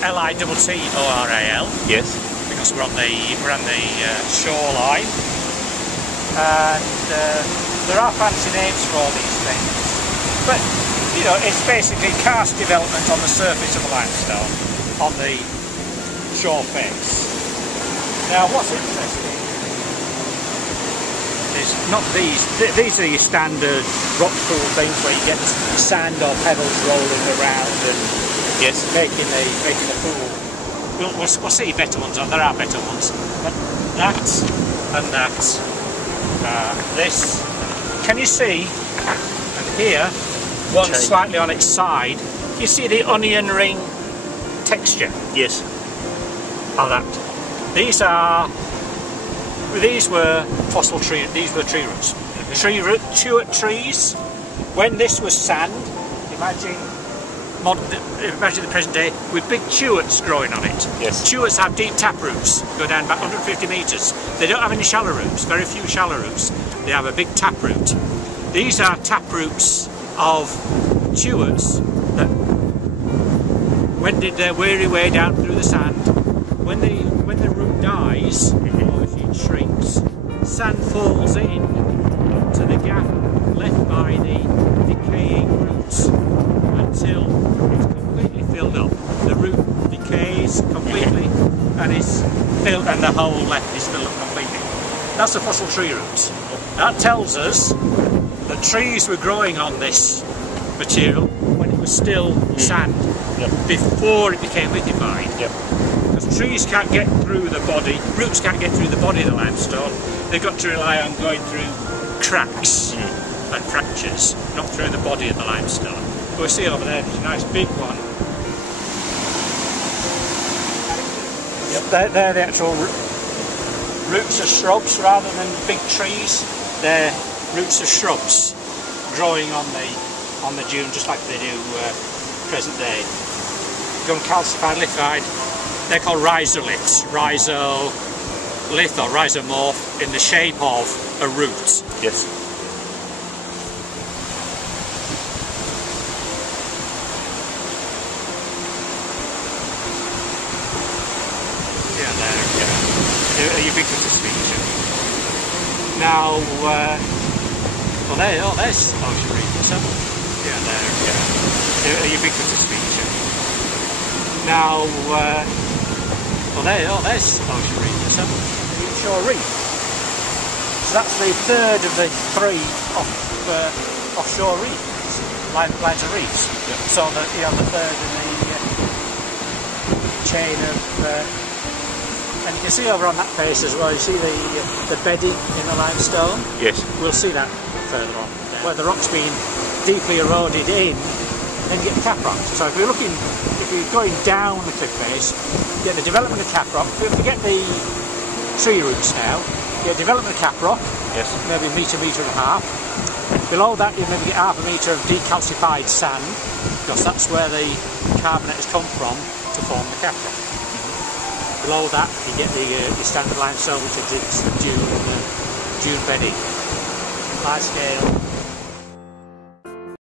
Littoral. Yes. Because we're on the shoreline, and there are fancy names for all these things. But you know, it's basically karst development on the surface of the limestone on the shore face. Now, what's interesting is not these. These are your standard rock pool things where you get sand or pebbles rolling around and yes, making the pool. We'll see better ones. There are better ones. But that and that. This. Can you see? And here, one slightly on its side. You see the onion ring texture? Yes. Of that. These were fossil trees. These were tree roots. Chewett trees. When this was sand, imagine the present day with big chewets growing on it. Yes. Chewets have deep tap roots, go down about 150 metres. They don't have any shallow roots, very few shallow roots. They have a big tap root. These are tap roots of chewets that wended their weary way down through the sand. When the root dies, or if it shrinks, sand falls in to the gap left by the decaying roots until it's completely filled up. The root decays completely and is filled, and the hole left is filled up completely. That's the fossil tree roots. That tells us that trees were growing on this material when it was still sand, before it became lithified. Because trees can't get through the body, roots can't get through the body of the limestone. They've got to rely on going through cracks and fractures, not through the body of the limestone. But we see over there, there's a nice big one. They're the actual roots of shrubs rather than big trees. They're roots of shrubs growing on the dune, just like they do present day. Gone calcified, lithified. They're called rhizoliths, rhizolith or rhizomorph, in the shape of a root. Yes. Yeah, they're a ubiquitous feature. Now, there's ocean reef. Yeah, they're a ubiquitous feature. Now, there's ocean reef. Shore reef. So that's the third of the three offshore reefs, lines of reefs. So that the third in the chain of. And you can see over on that face as well, you see the bedding in the limestone? Yes. We'll see that further on, where the rock's been deeply eroded in, then you get cap rock. So if you're going down the cliff face, you get the development of cap rock. Forget the tree roots now, you get development of cap rock, yes, maybe a metre and a half. Below that you maybe get half a metre of decalcified sand, because that's where the carbonate has come from to form the cap rock. Below that you get the standard limestone, which exhibits the dune bedding. Large scale